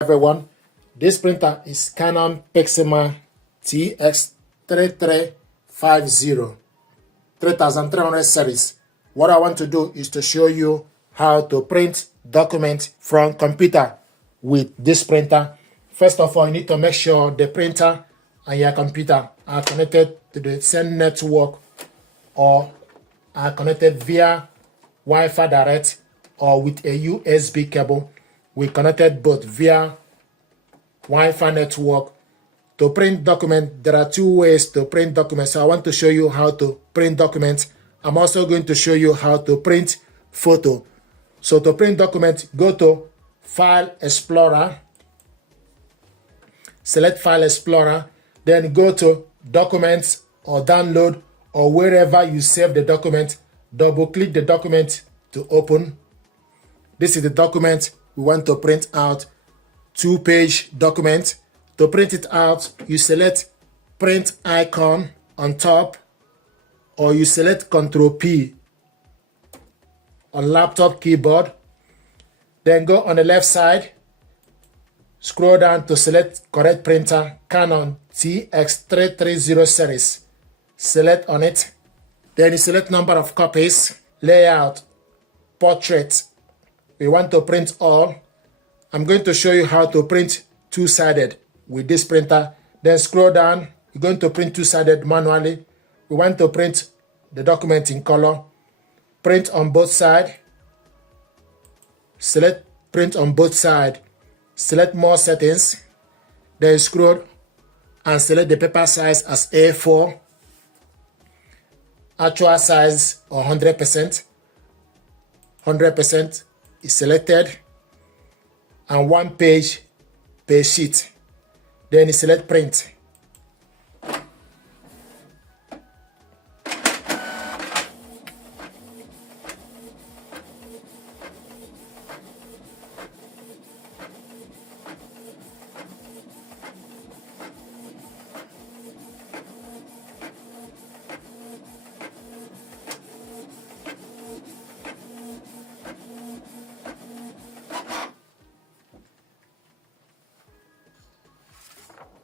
Everyone, this printer is Canon PIXMA TS3350 3300 series. What I want to do is to show you how to print documents from computer with this printer. First of all, you need to make sure the printer and your computer are connected to the same network or are connected via Wi-Fi direct or with a USB cable. We connected both via Wi-Fi network. To print documents, there are two ways to print documents. So I want to show you how to print documents. I'm also going to show you how to print photo. So to print documents, go to File Explorer, select File Explorer, then go to Documents or Download or wherever you save the document. Double click the document to open. This is the document we want to print out, 2-page document. To print it out, you select print icon on top or you select Ctrl P on laptop keyboard. Then go on the left side, scroll down to select correct printer, Canon TX3350 series. Select on it. Then you select number of copies, layout, portrait. We want to print all. I'm going to show you how to print two-sided with this printer. Then scroll down. You're going to print two-sided manually. We want to print the document in color. Print on both sides. Select print on both sides. Select more settings. Then scroll and select the paper size as A4. Actual size or 100%. 100% is selected. And 1 page per sheet. Then you select print.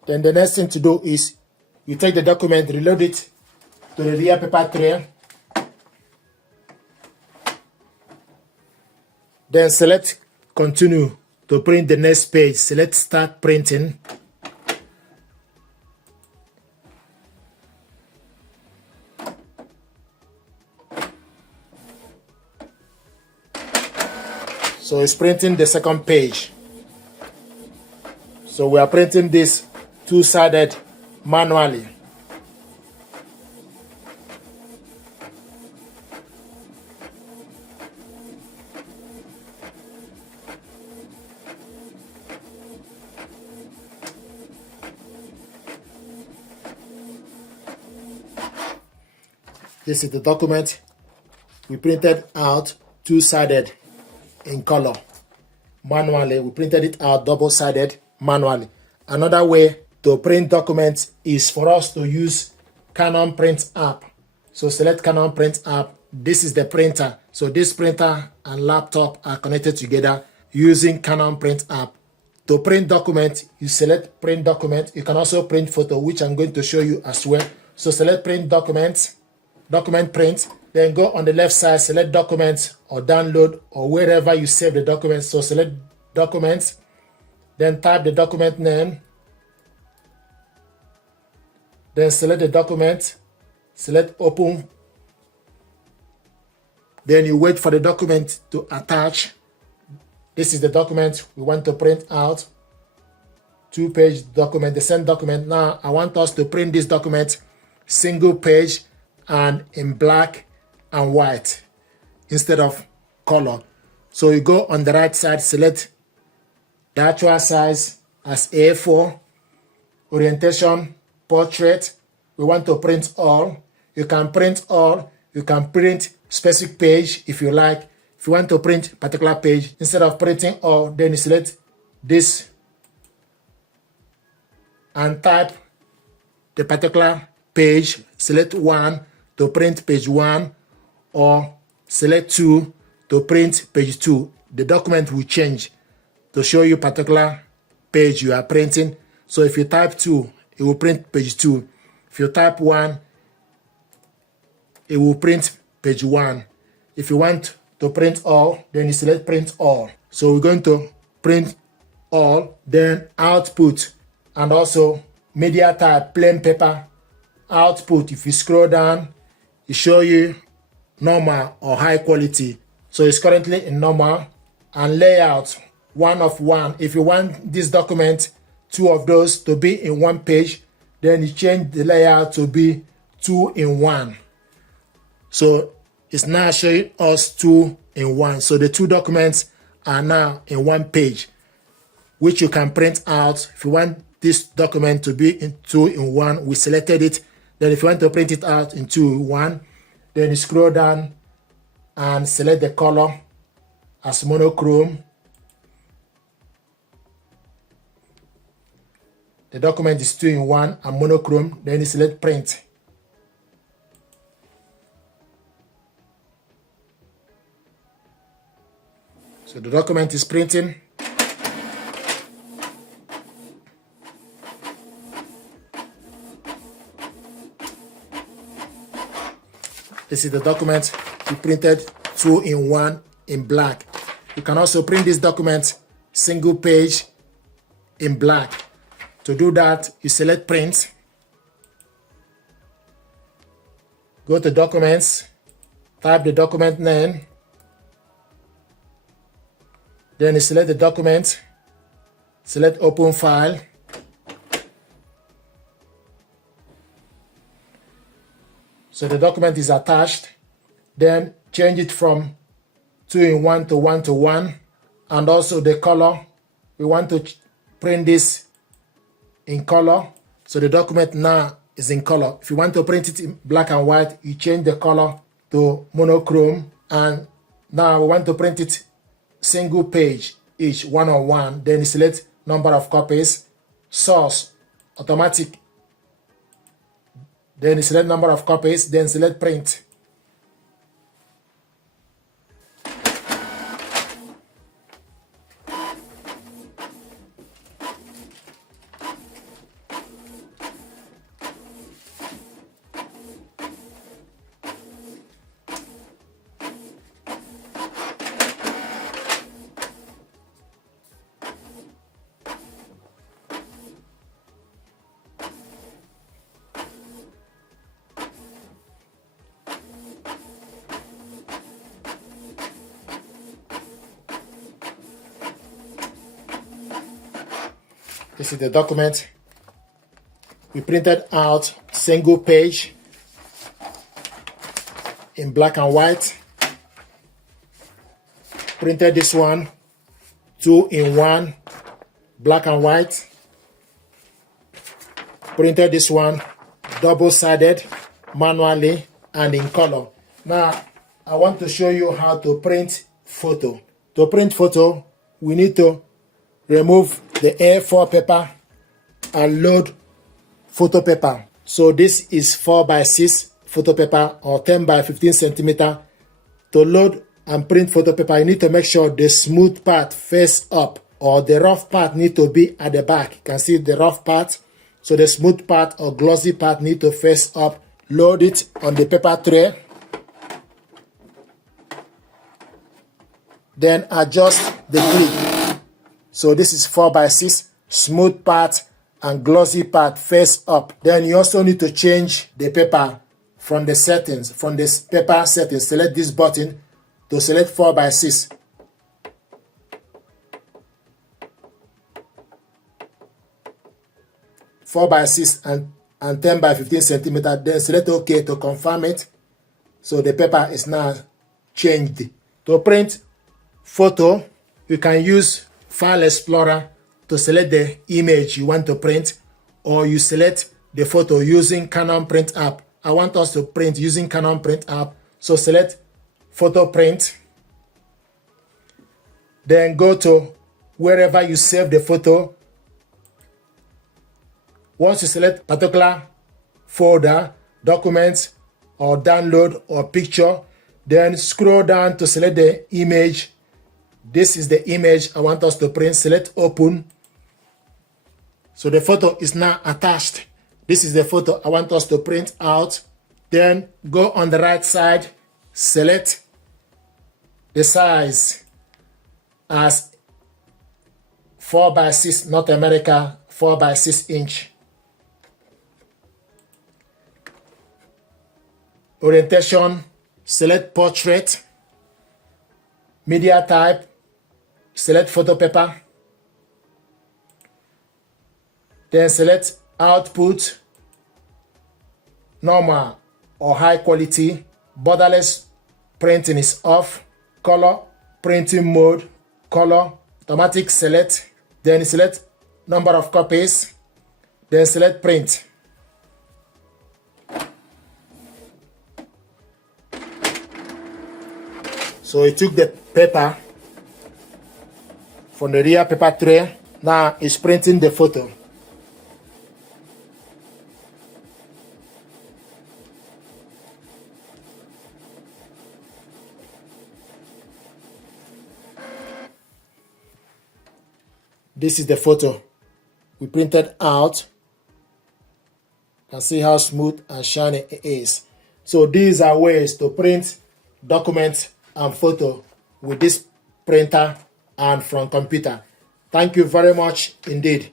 Then the next thing to do is you take the document, reload it to the rear paper tray. Then select continue to print the next page. Select start printing. So it's printing the second page. So we are printing this two-sided manually. This is the document we printed out two-sided in color manually. We printed it out double-sided manually. Another way to print documents is for us to use Canon Print app. So select Canon Print app. This is the printer. So this printer and laptop are connected together using Canon Print app. To print document, you select print document. You can also print photo, which I'm going to show you as well. So select print documents, document print. Then go on the left side, select documents or download or wherever you save the documents. So select documents. Then type the document name. Then select the document, select open. Then you wait for the document to attach. This is the document we want to print out. 2-page document, the same document. Now I want us to print this document single page and in black and white instead of color. So you go on the right side, select the actual size as A4, orientation, portrait. We want to print all. You can print all. You can print specific page if you like. If you want to print particular page, instead of printing all, then you select this and type the particular page. Select 1 to print page 1 or select 2 to print page 2. The document will change to show you particular page you are printing. So if you type 2, it will print page 2. If you type 1, it will print page 1. If you want to print all, then you select print all. So we're going to print all, then output, and also media type, plain paper. Output, if you scroll down, it show you normal or high quality. So it's currently in normal. And layout, 1 of 1. If you want this document, 2 of those to be in 1 page, then you change the layout to be 2 in 1. So it's now showing us 2 in 1. So the 2 documents are now in 1 page, which you can print out. If you want this document to be in 2 in 1, we selected it. Then if you want to print it out in 2 in 1, then you scroll down and select the color as monochrome. The document is 2 in 1 and monochrome. Then you select print. So the document is printing. This is the document we printed 2 in 1 in black. You can also print this document single page in black. To do that, you select print. Go to documents, type the document name. Then you select the document, select open file. So the document is attached. Then change it from 2 in 1 to 1 to 1. And also the color, we want to print this in color. So the document now is in color. If you want to print it in black and white, you change the color to monochrome. And now we want to print it single page each, 1 on 1. Then you select number of copies, source, automatic. Then you select number of copies, then select print. This is the document we printed out, single page in black and white. Printed this one 2 in 1 black and white. Printed this one double-sided manually and in color. Now I want to show you how to print photo. To print photo, we need to remove the A4 paper and load photo paper. So this is 4x6 photo paper or 10 by 15 centimeter. To load and print photo paper, you need to make sure the smooth part face up, or the rough part need to be at the back. You can see the rough part. So the smooth part or glossy part need to face up. Load it on the paper tray. Then adjust the clip. So this is 4x6, smooth part and glossy part face up. Then you also need to change the paper from the settings, from this paper settings. Select this button to select 4x6. Four by 6 and 10 by 15 centimeter. Then select OK to confirm it. So the paper is now changed. To print photo, you can use File Explorer to select the image you want to print, or you select the photo using Canon Print app. I want us to print using Canon Print app, so select Photo Print. Then go to wherever you save the photo. Once you select particular folder, documents, or download, or picture, then scroll down to select the image. This is the image I want us to print. Select open. So the photo is now attached. This is the photo I want us to print out. Then go on the right side, select the size as 4x6 North America 4x6 inch. Orientation, select portrait. Media type, select photo paper. Then select output, normal or high quality. Borderless printing is off. Color, printing mode, color, automatic select. Then select number of copies. Then select print. So it took the paper from the rear paper tray. Now it's printing the photo. This is the photo we printed out. You can see how smooth and shiny it is. So these are ways to print documents and photo with this printer and from computer. Thank you very much indeed.